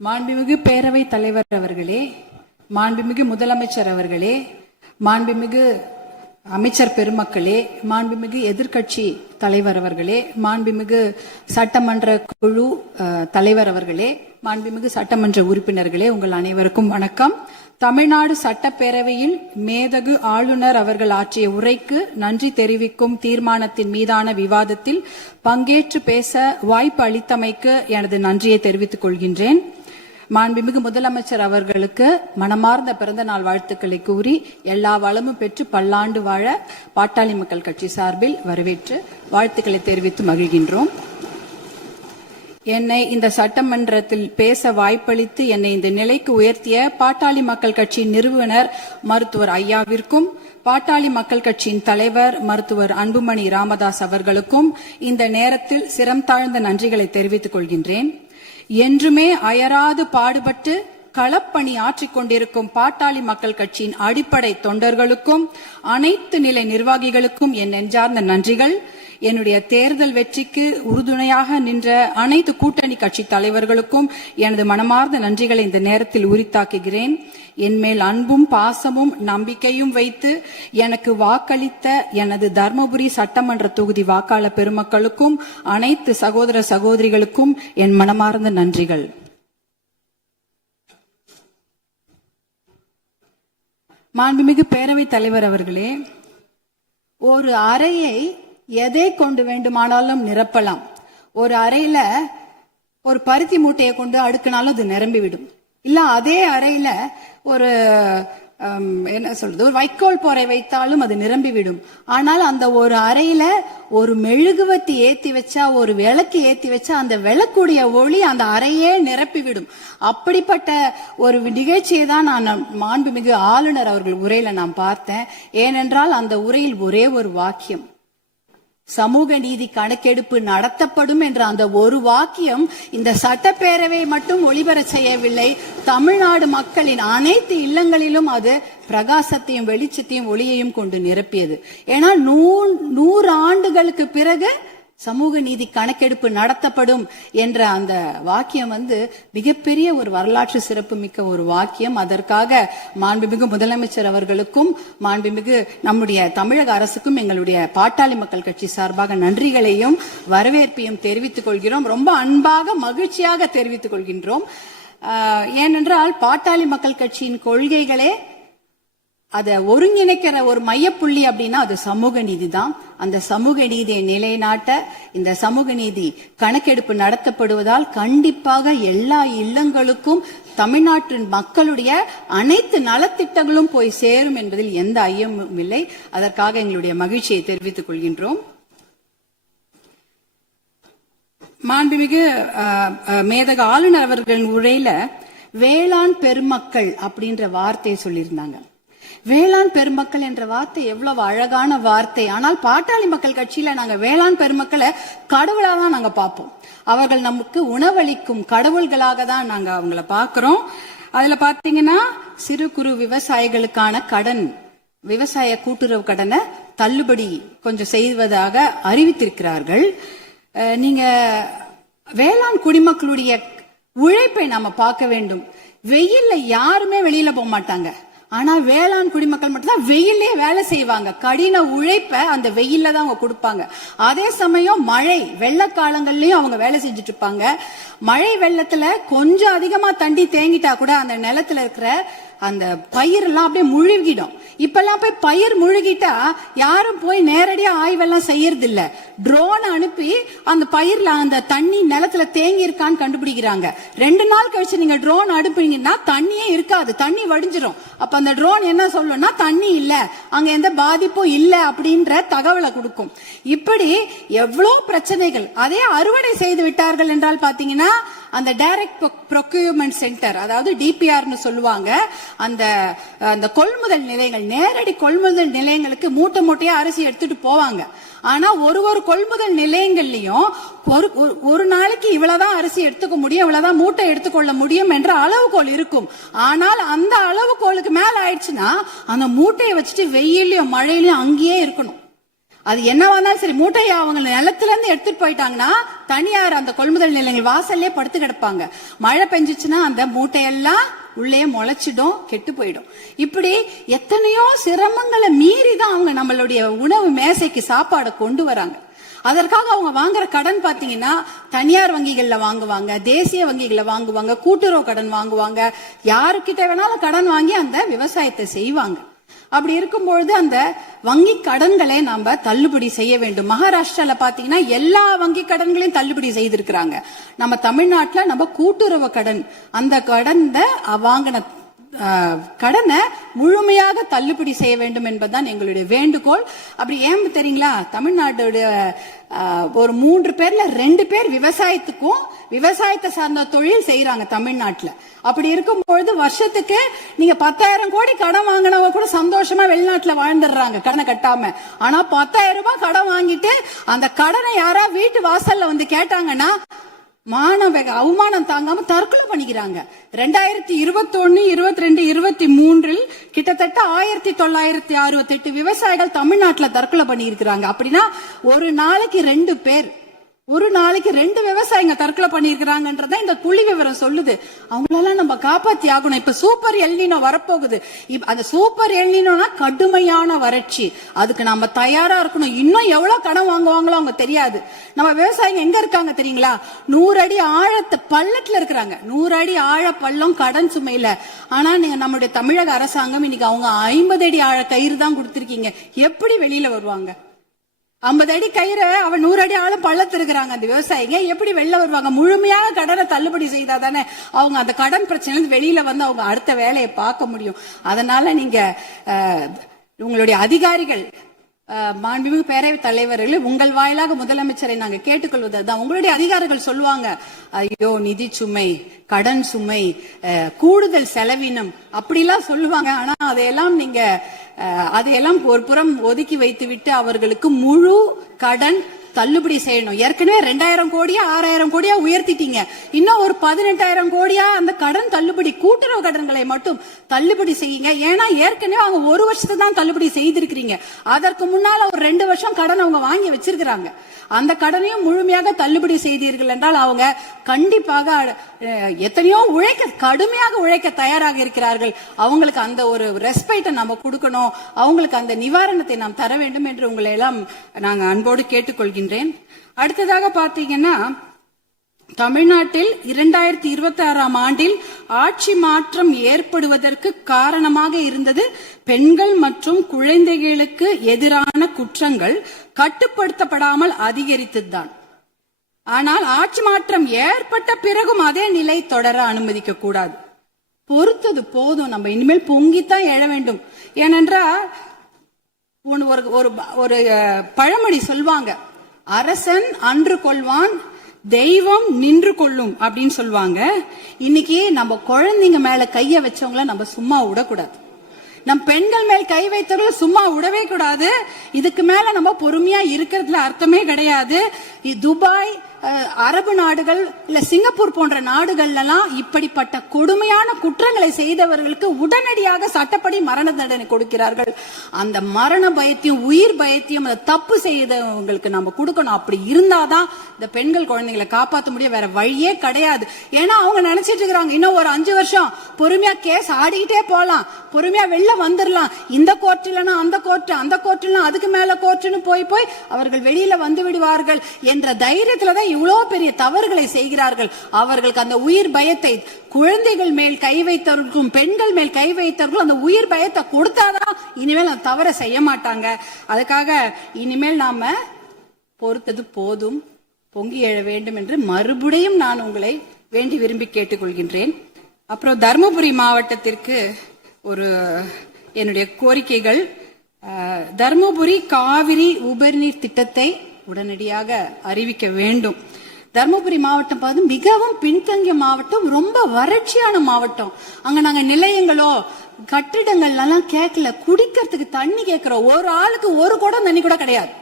மாண்புமிகு பேரவை தலைவர் அவர்களே, மாண்புமிகு முதலமைச்சர் அவர்களே, மாண்புமிகு அமைச்சர் பெருமக்களே, மாண்புமிகு எதிர்க்கட்சி தலைவர் அவர்களே, மாண்புமிகு சட்டமன்ற குழு தலைவர் அவர்களே, மாண்புமிகு சட்டமன்ற உறுப்பினர்களே, உங்கள் அனைவருக்கும் வணக்கம். தமிழ்நாடு சட்டப்பேரவையில் மேதகு ஆளுநர் அவர்கள் ஆற்றிய உரைக்கு நன்றி தெரிவிக்கும் தீர்மானத்தின் மீதான விவாதத்தில் பங்கேற்று பேச வாய்ப்பு அளித்தமைக்கு எனது நன்றியை தெரிவித்துக் கொள்கின்றேன். மாண்புமிகு முதலமைச்சர் அவர்களுக்கு மனமார்ந்த பிறந்த நாள் வாழ்த்துக்களை கூறி எல்லா வளமும் பெற்று பல்லாண்டு வாழ பாட்டாளி மக்கள் கட்சி சார்பில் வரவேற்று வாழ்த்துக்களை தெரிவித்து மகிழ்கின்றோம். என்னை இந்த சட்டமன்றத்தில் பேச வாய்ப்பளித்து என்னை இந்த நிலைக்கு உயர்த்திய பாட்டாளி மக்கள் கட்சியின் நிறுவனர் மருத்துவர் ஐயாவிற்கும், பாட்டாளி மக்கள் கட்சியின் தலைவர் மருத்துவர் அன்புமணி ராமதாஸ் அவர்களுக்கும் இந்த நேரத்தில் சிரம் தாழ்ந்த நன்றிகளை தெரிவித்துக் கொள்கின்றேன். என்றுமே அயராது பாடுபட்டு களப்பணி ஆற்றிக் கொண்டிருக்கும் பாட்டாளி மக்கள் கட்சியின் அடிப்படை தொண்டர்களுக்கும் அனைத்து நிலை நிர்வாகிகளுக்கும் என் நெஞ்சார்ந்த நன்றிகள். என்னுடைய தேர்தல் வெற்றிக்கு உறுதுணையாக நின்ற அனைத்து கூட்டணி கட்சி தலைவர்களுக்கும் எனது மனமார்ந்த நன்றிகளை இந்த நேரத்தில் உரித்தாக்குகிறேன். என்மேல் அன்பும் பாசமும் நம்பிக்கையும் வைத்து எனக்கு வாக்களித்த எனது தர்மபுரி சட்டமன்ற தொகுதி வாக்காளர் பெருமக்களுக்கும் அனைத்து சகோதர சகோதரிகளுக்கும் என் மனமார்ந்த நன்றிகள். மாண்புமிகு பேரவைத் தலைவர் அவர்களே, ஒரு அறையை எதை கொண்டு வேண்டுமானாலும் நிரப்பலாம். ஒரு அறையில ஒரு பருத்தி மூட்டையை கொண்டு அடுக்கினாலும் அது நிரம்பிவிடும். இல்ல அதே அறையில ஒரு என்ன சொல்றது, ஒரு வைக்கோல் போரை வைத்தாலும் அது நிரம்பிவிடும். ஆனால் அந்த ஒரு அறையில ஒரு மெழுகுவத்தி ஏத்தி வச்சா, ஒரு விளக்கு ஏத்தி வச்சா அந்த விளக்குடைய ஒளி அந்த அறையே நிரப்பிவிடும். அப்படிப்பட்ட ஒரு நிகழ்ச்சியை தான் நான் மாண்புமிகு ஆளுநர் அவர்கள் உரையில நான் பார்த்தேன். ஏனென்றால் அந்த உரையில் ஒரே ஒரு வாக்கியம், சமூக நீதி கணக்கெடுப்பு நடத்தப்படும் என்ற அந்த ஒரு வாக்கியம் இந்த சட்டப்பேரவை மட்டும் ஒளிபர செய்யவில்லை, தமிழ்நாடு மக்களின் அனைத்து இல்லங்களிலும் அது பிரகாசத்தையும் வெளிச்சத்தையும் ஒளியையும் கொண்டு நிரப்பியது. ஏன்னா 100 ஆண்டுகளுக்கு பிறகு சமூக நீதி கணக்கெடுப்பு நடத்தப்படும் என்ற அந்த வாக்கியம் மிகப்பெரிய ஒரு வரலாற்று சிறப்பு மிக்க ஒரு வாக்கியம். அதற்காக மாண்புமிகு முதலமைச்சர் அவர்களுக்கும் மாண்புமிகு நம்முடைய தமிழக அரசுக்கும் எங்களுடைய பாட்டாளி மக்கள் கட்சி சார்பாக நன்றிகளையும் வரவேற்பையும் தெரிவித்துக் கொள்கிறோம். ரொம்ப அன்பாக மகிழ்ச்சியாக தெரிவித்துக் கொள்கின்றோம். ஏனென்றால் பாட்டாளி மக்கள் கட்சியின் கொள்கைகளே அதை ஒருங்கிணைக்கிற ஒரு மையப்புள்ளி அப்படின்னா அது சமூக நீதி தான். அந்த சமூக நீதியை நிலைநாட்ட இந்த சமூக நீதி கணக்கெடுப்பு நடத்தப்படுவதால் கண்டிப்பாக எல்லா இல்லங்களுக்கும் தமிழ்நாட்டின் மக்களுடைய அனைத்து நலத்திட்டங்களும் போய் சேரும் என்பதில் எந்த ஐயமும் இல்லை. அதற்காக எங்களுடைய மகிழ்ச்சியை தெரிவித்துக் கொள்கின்றோம். மாண்புமிகு மேதக ஆளுநர் அவர்களின் உரையில வேளாண் பெருமக்கள் அப்படின்ற வார்த்தையை சொல்லியிருந்தாங்க. வேளாண் பெருமக்கள் என்ற வார்த்தை எவ்வளவு அழகான வார்த்தை. ஆனால் பாட்டாளி மக்கள் கட்சியில நாங்க வேளாண் பெருமக்களை கடவுளா தான் நாங்க பார்ப்போம். அவர்கள் நமக்கு உணவளிக்கும் கடவுள்களாக தான் நாங்க அவங்கள பாக்குறோம். அதுல பாத்தீங்கன்னா சிறு குறு விவசாயிகளுக்கான கடன், விவசாய கூட்டுறவு கடனை தள்ளுபடி கொஞ்சம் செய்வதாக அறிவித்திருக்கிறார்கள். நீங்க வேளாண் குடிமக்களுடைய உழைப்பை நாம பார்க்க வேண்டும். வெயில்ல யாருமே வெளியில போக மாட்டாங்க. ஆனா வேளாண் குடிமக்கள் மட்டும்தான் வெயிலே வேலை செய்வாங்க. கடின உழைப்ப அந்த வெயில்ல தான் அவங்க கொடுப்பாங்க. அதே சமயம் மழை வெள்ள காலங்கள்லயும் அவங்க வேலை செஞ்சுட்டு இருப்பாங்க. மழை வெள்ளத்துல கொஞ்சம் அதிகமா தண்ணி தேங்கிட்டா கூட அந்த நிலத்துல இருக்கிற அந்த பயிர் எல்லாம் அப்படியே முழுகிடும். இப்பெல்லாம் போய் பயிர் முழுகிட்டா யாரும் போய் நேரடியா ஆய்வெல்லாம் செய்யறது இல்ல. ட்ரோன் அனுப்பி அந்த பயிர்ல அந்த தண்ணி நிலத்துல தேங்கி இருக்கான்னு கண்டுபிடிக்கிறாங்க. 2 நாள் கழிச்சு நீங்க ட்ரோன் அனுப்புனீங்கன்னா தண்ணியே இருக்காது, தண்ணி வடிஞ்சிரும். அப்ப அந்த ட்ரோன் என்ன சொல்லும்னா தண்ணி இல்ல, அங்க எந்த பாதிப்பும் இல்ல அப்படின்ற தகவலை கொடுக்கும். இப்படி எவ்வளவு பிரச்சனைகள். அதே அறுவடை செய்து விட்டார்கள் என்றால் பாத்தீங்கன்னா அந்த டைரக்ட் ப்ரொக்யூர்மெண்ட் சென்டர், அதாவது டிபிஆர்னு சொல்லுவாங்க, அந்த கொள்முதல் நிலையங்கள், நேரடி கொள்முதல் நிலையங்களுக்கு மூட்டை மூட்டையா அரிசி எடுத்துட்டு போவாங்க. ஆனா ஒரு கொள்முதல் நிலையங்கள்லயும் ஒரு நாளைக்கு இவ்வளவுதான் அரிசி எடுத்துக்க முடியும், இவ்வளவுதான் மூட்டை எடுத்துக்கொள்ள முடியும் என்ற அளவுகோல் இருக்கும். ஆனால் அந்த அளவுகோலுக்கு மேல ஆயிடுச்சுன்னா அந்த மூட்டையை வச்சுட்டு வெயிலையும் மழையிலையும் அங்கேயே இருக்கணும். அது என்னவா இருந்தாலும் சரி, மூட்டையை அவங்க நிலத்துல இருந்து எடுத்துட்டு போயிட்டாங்கன்னா தனியார் அந்த கொள்முதல் நிலையங்கள் வாசல்லே படுத்து கிடப்பாங்க. மழை பெஞ்சிச்சுன்னா அந்த மூட்டையெல்லாம் உள்ளே முளைச்சிடும், கெட்டு போயிடும். இப்படி எத்தனையோ சிரமங்களை மீறி தான் அவங்க நம்மளுடைய உணவு மேசைக்கு சாப்பாடை கொண்டு வராங்க. அதற்காக அவங்க வாங்குற கடன் பாத்தீங்கன்னா தனியார் வங்கிகள்ல வாங்குவாங்க, தேசிய வங்கிகள்ல வாங்குவாங்க, கூட்டுறவு கடன் வாங்குவாங்க, யாருக்கிட்ட வேணாலும் கடன் வாங்கி அந்த விவசாயத்தை செய்வாங்க. அப்படி இருக்கும்பொழுது அந்த வங்கி கடன்களை நாம தள்ளுபடி செய்ய வேண்டும். மகாராஷ்டிரால பாத்தீங்கன்னா எல்லா வங்கி கடன்களையும் தள்ளுபடி செய்திருக்கிறாங்க. நம்ம தமிழ்நாட்டுல நம்ம கூட்டுறவு கடன், அந்த கடன் வாங்கின கடனை முழுமையாக தள்ளுபடி செய்ய வேண்டும் என்பதுதான் எங்களுடைய வேண்டுகோள். அப்படி ஏன் தெரியுங்களா, தமிழ்நாட்டுடைய ஒரு 3 பேர்ல 2 பேர் விவசாயத்துக்கும் விவசாயத்தை சார்ந்த தொழில் செய்யறாங்க தமிழ்நாட்டுல. அப்படி இருக்கும் பொழுது வருஷத்துக்கு நீங்க 10,000 கோடி கடன் வாங்கினவங்க கூட சந்தோஷமா வெளிநாட்டுல வாழ்ந்துடுறாங்க கடனை கட்டாம. ஆனா 10,000 ரூபாய் கடன் வாங்கிட்டு அந்த கடனை யாரா வீட்டு வாசல்ல வந்து கேட்டாங்கன்னா அவமானம் தாங்காம தற்கொலை பண்ணிக்கிறாங்க. 2021, 22, 23 கிட்டத்தட்ட 1968 விவசாயிகள் தமிழ்நாட்டுல தற்கொலை பண்ணி இருக்கிறாங்க. அப்படின்னா ஒரு நாளைக்கு 2 பேர், ஒரு நாளைக்கு 2 விவசாயிங்க தற்கொலை பண்ணிருக்கிறாங்கன்றத இந்த புள்ளி விவரம் சொல்லுது. அவங்களெல்லாம் நம்ம காப்பாத்தி ஆகணும். இப்ப சூப்பர் எல்னினோ வரப்போகுது. அந்த சூப்பர் எல்னினோனா கடுமையான வறட்சி, அதுக்கு நம்ம தயாரா இருக்கணும். இன்னும் எவ்வளவு கடன் வாங்குவாங்களோ அவங்க தெரியாது. நம்ம விவசாயிங்க எங்க இருக்காங்க தெரியுங்களா, 100 அடி ஆழத்தை பள்ளத்துல இருக்கிறாங்க. 100 அடி ஆழ பள்ளம் கடன் சுமையில. ஆனா நீங்க நம்மளுடைய தமிழக அரசாங்கம் இன்னைக்கு அவங்க 50 அடி ஆழ கயிறு தான் கொடுத்திருக்கீங்க. எப்படி வெளியில வருவாங்க? 50 அடி கயிறை அவன் 100 அடி ஆளும் பள்ளத்து இருக்கிறாங்க. அந்த விவசாயிங்க எப்படி வெளில வருவாங்க? முழுமையாக கடனை தள்ளுபடி செய்தா தானே அவங்க அந்த கடன் பிரச்சனை வெளியில வந்து அவங்க அடுத்த வேலையை பார்க்க முடியும். அதனால நீங்க உங்களுடைய அதிகாரிகள், மாண்புமிகு பேரவைத் தலைவர்கள், உங்கள் வாயிலாக முதலமைச்சரை நாங்க கேட்டுக்கொள்வதுதான், உங்களுடைய அதிகாரிகள் சொல்லுவாங்க, ஐயோ நிதி சுமை, கடன் சுமை, கூடுதல் செலவினம் அப்படிலாம் சொல்லுவாங்க. ஆனா அதையெல்லாம் ஒரு புறம் ஒதுக்கி வைத்து விட்டு அவர்களுக்கு முழு கடன் தள்ளுபடி செய்யணும். ஏற்கனவே 2000 கோடியா 6000 கோடியா உயர்த்திட்டீங்க. இன்னும் ஒரு 18,000 கோடியா அந்த கடன் தள்ளுபடி, கூட்டுறவு கடன்களை மட்டும் தள்ளுபடி செய்யுங்க. ஏன்னா ஏற்கனவே அவங்க 1 வருஷத்தை தான் தள்ளுபடி செய்திருக்கிறீங்க. அதற்கு முன்னால ஒரு 2 வருஷம் கடன் அவங்க வாங்கி வச்சிருக்கிறாங்க. அந்த கடனையும் முழுமையாக தள்ளுபடி செய்தீர்கள் என்றால் அவங்க கண்டிப்பாக எத்தனையோ கடுமையாக உழைக்க தயாராக இருக்கிறார்கள். அவங்களுக்கு அந்த ஒரு ரெஸ்பெக்டை நம்ம கொடுக்கணும், அவங்களுக்கு அந்த நிவாரணத்தை நாம் தர வேண்டும் என்று உங்களை எல்லாம் நாங்க அன்போடு கேட்டுக்கொள்கின்றேன். அடுத்ததாக பாத்தீங்கன்னா, தமிழ்நாட்டில் 2026ஆம் ஆண்டில் ஆட்சி மாற்றம் ஏற்படுவதற்கு காரணமாக இருந்தது பெண்கள் மற்றும் குழந்தைகளுக்கு எதிரான குற்றங்கள் கட்டுப்படுத்தப்படாமல் அதிகரித்ததுதான். ஆனால் ஆட்சி மாற்றம் ஏற்பட்ட பிறகும் அதே நிலை தொடர அனுமதிக்க கூடாது. பொறுத்தது போதும், நம்ம இனிமேல் பொங்கித்தான் எழ வேண்டும். ஏனென்றால் ஒரு பழமொழி சொல்வாங்க, அரசன் அன்று கொள்வான், தெய்வம் நின்று கொள்ளும் அப்படின்னு சொல்லுவாங்க. இன்னைக்கு நம்ம குழந்தைங்க மேல கைய வச்சவங்கள நம்ம சும்மா விடக்கூடாது. நம் பெண்கள் மேல் கை வைத்தவர்கள் சும்மா விடவே கூடாது. இதுக்கு மேல நம்ம பொறுமையா இருக்கிறதுல அர்த்தமே கிடையாது. துபாய், அரபு நாடுகள், இல்ல சிங்கப்பூர் போன்ற நாடுகள்லாம் இப்படிப்பட்ட கொடுமையான குற்றங்களை செய்தவர்களுக்கு உடனடியாக சட்டப்படி மரண தண்டனை கொடுக்கிறார்கள். அந்த மரண பயத்தையும் உயிர் பயத்தையும் அந்த தப்பு செய்தவங்களுக்கு நம்ம கொடுக்கணும். அப்படி இருந்தாதான் இந்த பெண்கள் குழந்தைகளை காப்பாற்ற முடியும். வேற வழியே கிடையாது. ஏன்னா அவங்க நினைச்சிட்டு இருக்கிறாங்க, இன்னும் ஒரு 5 வருஷம் பொறுமையா கேஸ் ஆடிக்கிட்டே போலாம், பொறுமையா வெளில வந்துடலாம், இந்த கோர்ட் இல்லைன்னா அந்த கோர்ட், அந்த கோர்ட் இல்லைன்னா அதுக்கு மேல கோர்ட்னு போய் அவர்கள் வெளியில வந்து விடுவார்கள் என்ற தைரியத்துலதான் இவ்வளவு பெரிய தவறுகளை செய்கிறார்கள். அவர்களுக்கு அந்த உயிர் பயத்தை, குழந்தைகள் மேல் கை வைத்தவர்களுக்கும் பெண்கள் மேல் கை வைத்தவர்களும் அந்த உயிர் பயத்தை கொடுத்தாதான் இனிமேல் அந்த தவறை செய்ய மாட்டாங்க. அதுக்காக இனிமேல் நாம பொறுத்தது போதும், பொங்கி எழ வேண்டும் என்று மறுபடியும் நான் உங்களை வேண்டி விரும்பி கேட்டுக்கொள்கின்றேன். அப்புறம் தர்மபுரி மாவட்டத்திற்கு என்னுடைய கோரிக்கைகள், தர்மபுரி காவிரி உபரிநீர் திட்டத்தை உடனடியாக அறிவிக்க வேண்டும். தர்மபுரி மாவட்டம் மிகவும் பின்தங்கிய மாவட்டம், ரொம்ப வறட்சியான மாவட்டம். அங்க நாங்க நிலையங்களோ கட்டிடங்கள் எல்லாம் கேட்கல, குடிக்கிறதுக்கு தண்ணி கேட்கிறோம். ஒரு ஆளுக்கு ஒரு குடம் தண்ணி கூட கிடையாது.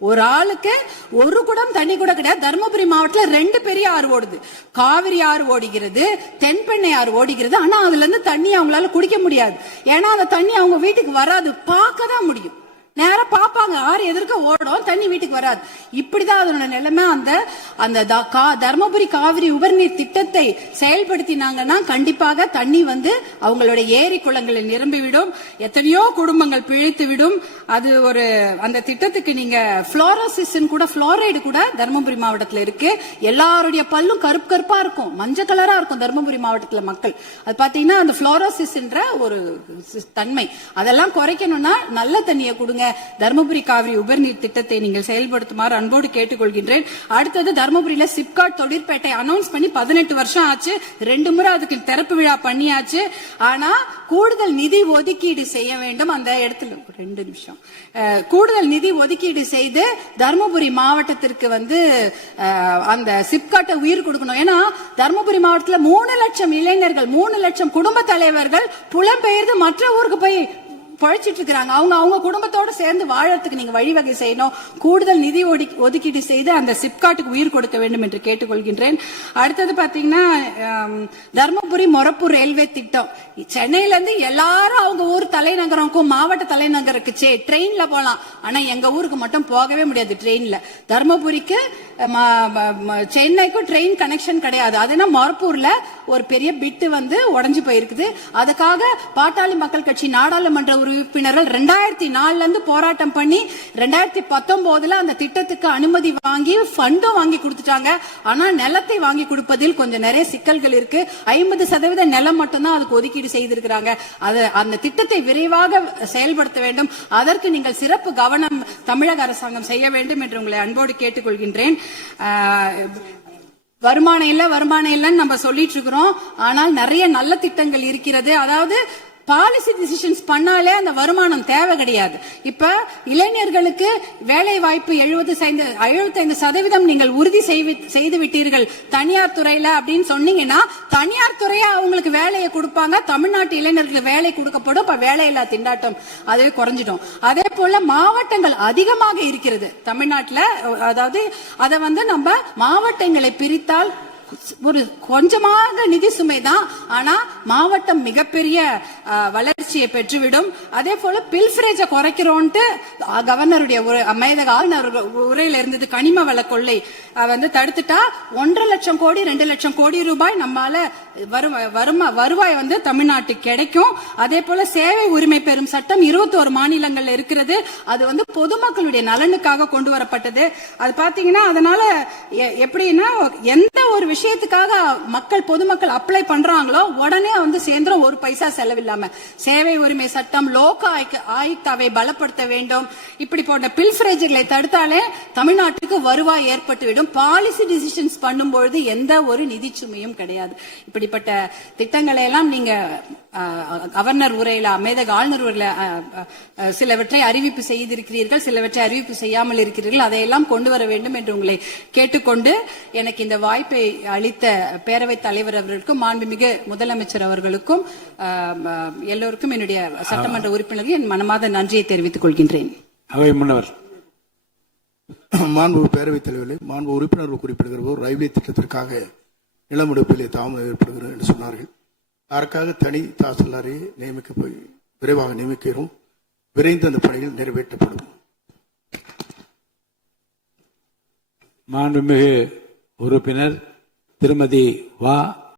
ஒரு ஆளுக்கு ஒரு குடம் தண்ணி கூட கிடையாது. தர்மபுரி மாவட்டத்தில் 2 பெரிய ஆறு ஓடுது. காவிரி ஆறு ஓடுகிறது, தென்பெண்ணை ஆறு ஓடுகிறது. ஆனா அதுல இருந்து தண்ணி அவங்களால குடிக்க முடியாது. ஏன்னா அந்த தண்ணி அவங்க வீட்டுக்கு வராது, பார்க்க தான் முடியும். நேரா பாப்பாங்க, ஆறு எதிர்க்க ஓடும், தண்ணி வீட்டுக்கு வராது. இப்படிதான் அதோட நிலைமை. அந்த தர்மபுரி காவிரி உபரிநீர் திட்டத்தை செயல்படுத்தினாங்கன்னா கண்டிப்பாக தண்ணி வந்து அவங்களோட ஏரி குளங்களை நிரம்பிவிடும், எத்தனையோ குடும்பங்கள் பிழைத்து விடும். அது ஒரு அந்த திட்டத்துக்கு நீங்க புளோரோசிஸ் கூட, புளோரைடு கூட தர்மபுரி மாவட்டத்தில் இருக்கு. எல்லாருடைய பல்லும் கருப்பு கருப்பா இருக்கும், மஞ்சள் கலரா இருக்கும் தர்மபுரி மாவட்டத்துல மக்கள். அது பாத்தீங்கன்னா அந்த புளோரோசிஸ் என்ற ஒரு தன்மை, அதெல்லாம் குறைக்கணும்னா நல்ல தண்ணியை கொடுங்க. தர்மபுரி காவிரி உபரிநீர் திட்டத்தை நீங்கள் செயல்படுத்துமாறு அன்போடு கேட்டுக்கொள்கின்றேன். அடுத்தது தர்மபுரியில சிப்காட் தொழிற்பேட்டை அனௌன்ஸ் பண்ணி 18 வருஷம் ஆச்சு. 2 முறை அதுக்கு திறப்பு விழா பண்ணியாச்சு. ஆனா கூடுதல் நிதி ஒதுக்கீடு செய்ய வேண்டும். அந்த இடத்துல 2 நிமிஷம் கூடுதல் நிதி ஒதுக்கீடு செய்து தர்மபுரி மாவட்டத்திற்கு வந்து அந்த சிப்காட்டை உயிர் கொடுக்கணும். ஏன்னா தர்மபுரி மாவட்டத்தில் 3 லட்சம் இளைஞர்கள், 3 லட்சம் குடும்ப தலைவர்கள் புலம்பெயர்ந்து மற்ற ஊருக்கு போய் பழைச்சிட்டு இருக்கிறாங்க. அவங்க குடும்பத்தோட சேர்ந்து வாழறதுக்கு நீங்க வழிவகை செய்யணும். கூடுதல் நிதி ஒதுக்கீடு செய்து அந்த சிப்காட்டுக்கு உயிர் கொடுக்க வேண்டும் என்று கேட்டுக்கொள்கின்றேன். அடுத்தது பாத்தீங்கன்னா தர்மபுரி மொரப்பூர் ரயில்வே திட்டம். சென்னையில இருந்து எல்லாரும் அவங்க ஊர் தலைநகருக்கும் மாவட்ட தலைநகருக்கு ட்ரெயின்ல போலாம். ஆனா எங்க ஊருக்கு மட்டும் போகவே முடியாது ட்ரெயின்ல. தர்மபுரிக்கு சென்னைக்கும் ட்ரெயின் கனெக்ஷன் கிடையாது. அதுனா மொரப்பூர்ல ஒரு பெரிய பிட்டு வந்து உடஞ்சு போயிருக்குது. அதுக்காக பாட்டாளி மக்கள் கட்சி நாடாளுமன்ற உறுப்பினர்கள் 2004 இருந்து போராட்டம் பண்ணி 2019 அந்த திட்டத்துக்கு அனுமதி வாங்கி ஃபண்டும் வாங்கி கொடுத்துட்டாங்க. ஆனா நிலத்தை வாங்கி கொடுப்பதில் கொஞ்சம் நிறைய சிக்கல்கள் இருக்கு. 50% நிலம் மட்டும்தான் அதுக்கு ஒதுக்கீடு செய்திருக்கிறாங்க. அந்த திட்டத்தை விரைவாக செயல்படுத்த வேண்டும். அதற்கு நீங்கள் சிறப்பு கவனம் தமிழக அரசாங்கம் செய்ய வேண்டும் என்று உங்களை அன்போடு கேட்டுக்கொள்கின்றேன். வருமானம் இல்லன்னு நம்ம சொல்லிட்டு இருக்கிறோம். ஆனால் நிறைய நல்ல திட்டங்கள் இருக்கிறது. அதாவது பாலிசி டிசிஷன்ஸ் பண்ணாலே அந்த வருமானம் தேவை கிடையாது. இப்ப இளைஞர்களுக்கு வேலை வாய்ப்பு 75% நீங்கள் உறுதி செய்து விட்டீர்கள் தனியார் துறையில அப்படின்னு சொன்னீங்கன்னா, தனியார் துறையா அவங்களுக்கு வேலையை கொடுப்பாங்க. தமிழ்நாட்டு இளைஞர்களுக்கு வேலை கொடுக்கப்படும். இப்ப வேலையில்லா திண்டாட்டம் அதுவே குறைஞ்சிடும். அதே போல மாவட்டங்கள் அதிகமாக இருக்கிறது தமிழ்நாட்டுல. அதாவது அதை வந்து நம்ம மாவட்டங்களை பிரித்தால் ஒரு கொஞ்சமாக நிதி சுமை தான். ஆனா மாவட்டம் மிகப்பெரிய வளர்ச்சியை பெற்றுவிடும். அதே போல பில்ஃபரேஜ குறைக்கிறோம்ட்டு கவர்னருடைய மேதக ஆளுநர் உரையில இருந்தது. கனிம வள கொள்ளை வந்து தடுத்துட்டா 1.5 லட்சம் கோடி 2 லட்சம் கோடி ரூபாய் நம்மால வருவாய் வந்து தமிழ்நாட்டுக்கு கிடைக்கும். அதே போல சேவை உரிமை பெறும் சட்டம் 21 மாநிலங்கள் இருக்கிறது. அது வந்து பொதுமக்களுடைய நலனுக்காக கொண்டு வரப்பட்டது. அது பாத்தீங்கன்னா அதனால எப்படின்னா எந்த ஒரு விஷயத்துக்காக பொதுமக்கள் அப்ளை பண்றாங்களோ உடனே வந்து சேர்ந்துரும், ஒரு பைசா செலவில்லாம. சேவை உரிமை சட்டம், லோக ஆயுக்தாவை பலப்படுத்த வேண்டும். இப்படி போன்ற பில்ஃபரேஜ்களை தடுத்தாலே தமிழ்நாட்டுக்கு வருவாய் ஏற்பட்டுவிடும். பாலிசி டிசிஷன்ஸ் பண்ணும்போது எந்த ஒரு நிதி சுமையும் கிடையாது. இப்படிப்பட்ட திட்டங்களை எல்லாம் நீங்க கவர்னர் உரையில, மேதக ஆளுநர் உரையில சிலவற்றை அறிவிப்பு செய்திருக்கிறீர்கள், சிலவற்றை அறிவிப்பு செய்யாமல் இருக்கிறீர்கள். அதையெல்லாம் கொண்டு வர வேண்டும் என்று உங்களை கேட்டுக்கொண்டு எனக்கு இந்த வாய்ப்பை அளித்த பேரவைத் தலைவர் அவர்களுக்கும் மாண்புமிகு முதலமைச்சர் அவர்களுக்கும் எல்லோருக்கும் என்னுடைய சட்டமன்ற உறுப்பினர்கள் என் மனமார்ந்த நன்றியை தெரிவித்துக் கொள்கின்றேன். அவை முன்னவர் மாண்பு பேரவைத் தலைவர்களே, மாண்பு உறுப்பினர்கள் குறிப்பிடுகிற ரயில்வே திட்டத்திற்காக நிலமெடுப்பிலே தாமதம் ஏற்படுகிறது என்று சொன்னார்கள். அதற்காக தனி தாசில்தாரை விரைவாக நியமிக்கிறோம். விரைந்து அந்த பணிகள் நிறைவேற்றப்படும். மாண்புமிகு உறுப்பினர் திருமதி வா